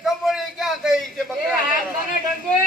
કંબોળી ક્યાં ગઈ છે બકરા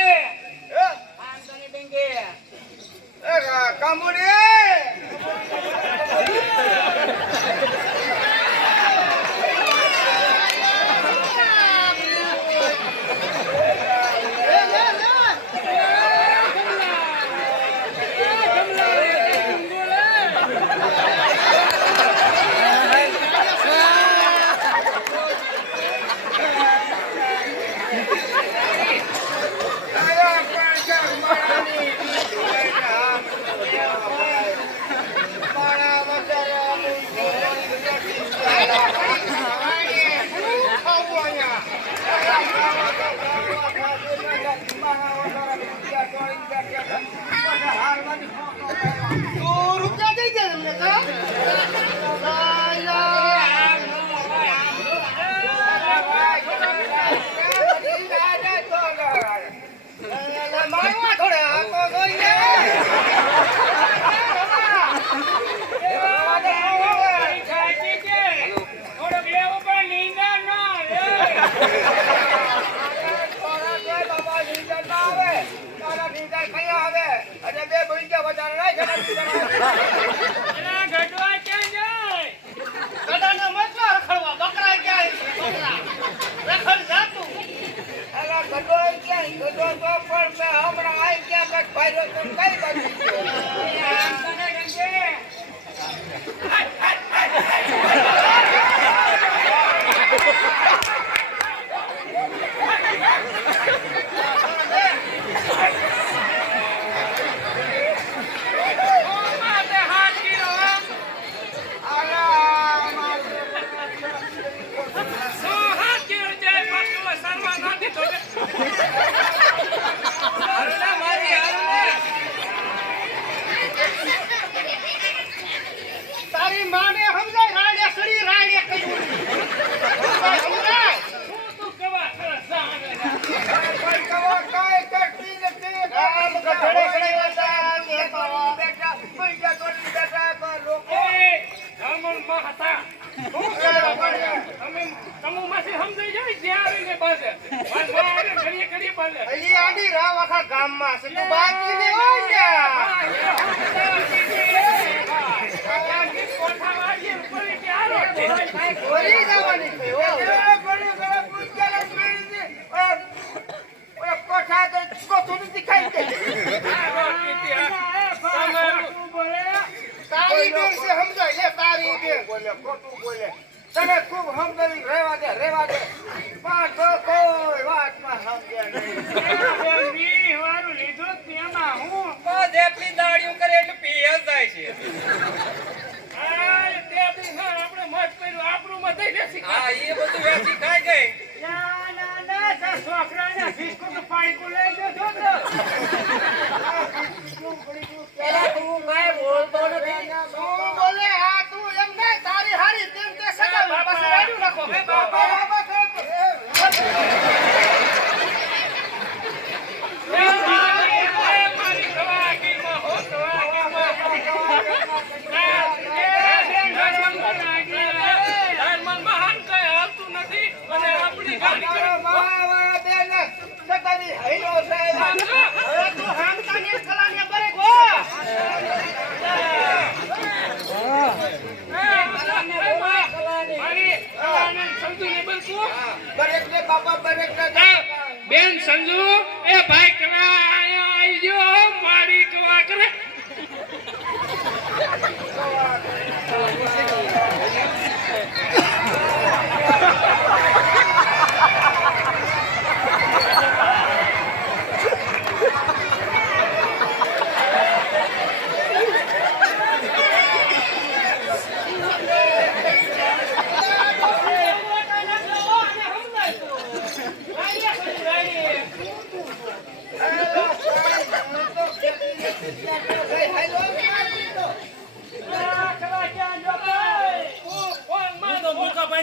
તને ખૂબ સમજાવી રહેવા દે પણ તો કોઈ વાતમાં સમજે નહીં વારું લીધું તેમાં હું બસ એટલી દાડિયું કરે એટલે પીએ જાય છે આપણે મત કર્યું આપણું મત વેચી હા એ બધું વેચી ખાઈ ગઈ ના છોકરાને બિસ્કુટ પાણી કો લઈ દેજો પેલા તું કાઈ બોલતો નથી તું બોલે આ તું એમ નહીં તારી હારી તેમ તે સગા બાપા રાડ્યું નાખો એ બાપા બેન સંજુ એ ભાઈ કરા આઈ જો મારી કવા કરે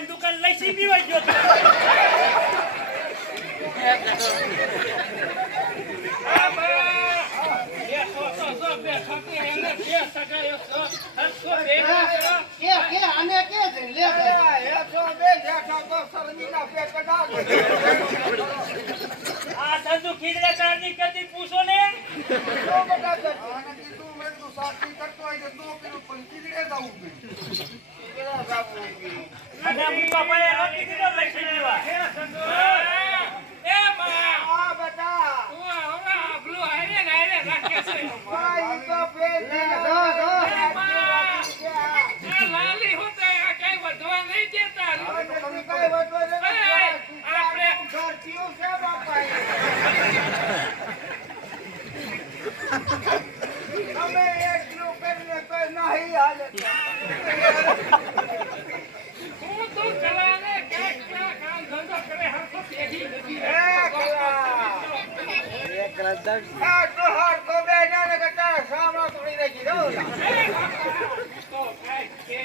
દુકાન લઈ સીધી હોય ગયો આ સંજુ ખીજડા ચાર્જિંગ કરતી પૂછો ને અને મુકા પડે રોટી દીધો લઈ લેવા એ બા આ બટા તું હવે બ્લુ હારે નારે રાખે છે ભાઈ તો લાલી હોતે કઈ વધવા નહીં દેતા કઈ વધવા આપણે ઘરથી છે બાપા અમે એકલું કરીને કોઈ નહીં હાલે હું તો ચલાવે કે કામ ધંધો કરે હરખો પેઢી નથી એક રદક આ તો હર કો બેના ને કટા સામનો તોડી નાખી દો તો કાઈ કે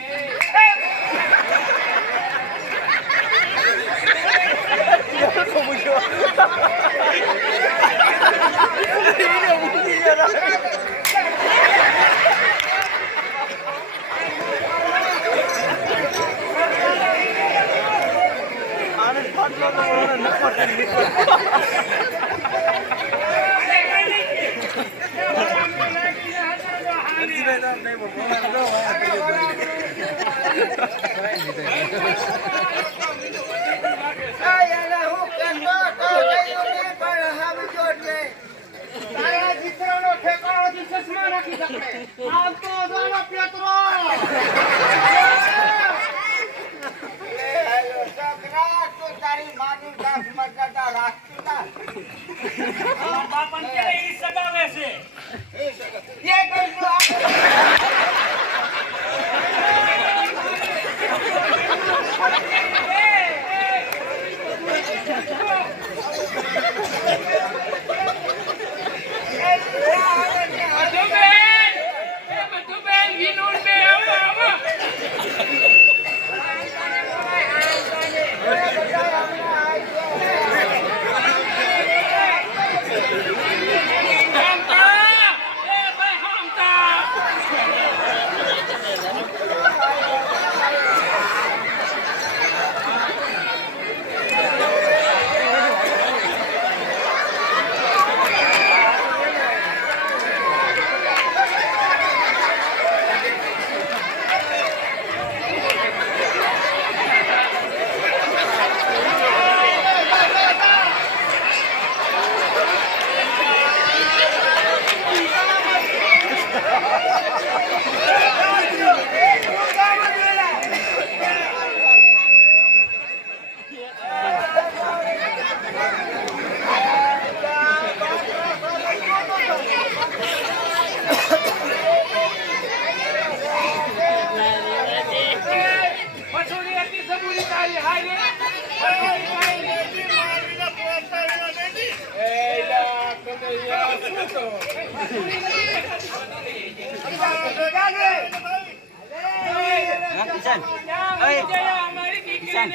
બાપન કે ઈ સગાવે છે કિશન,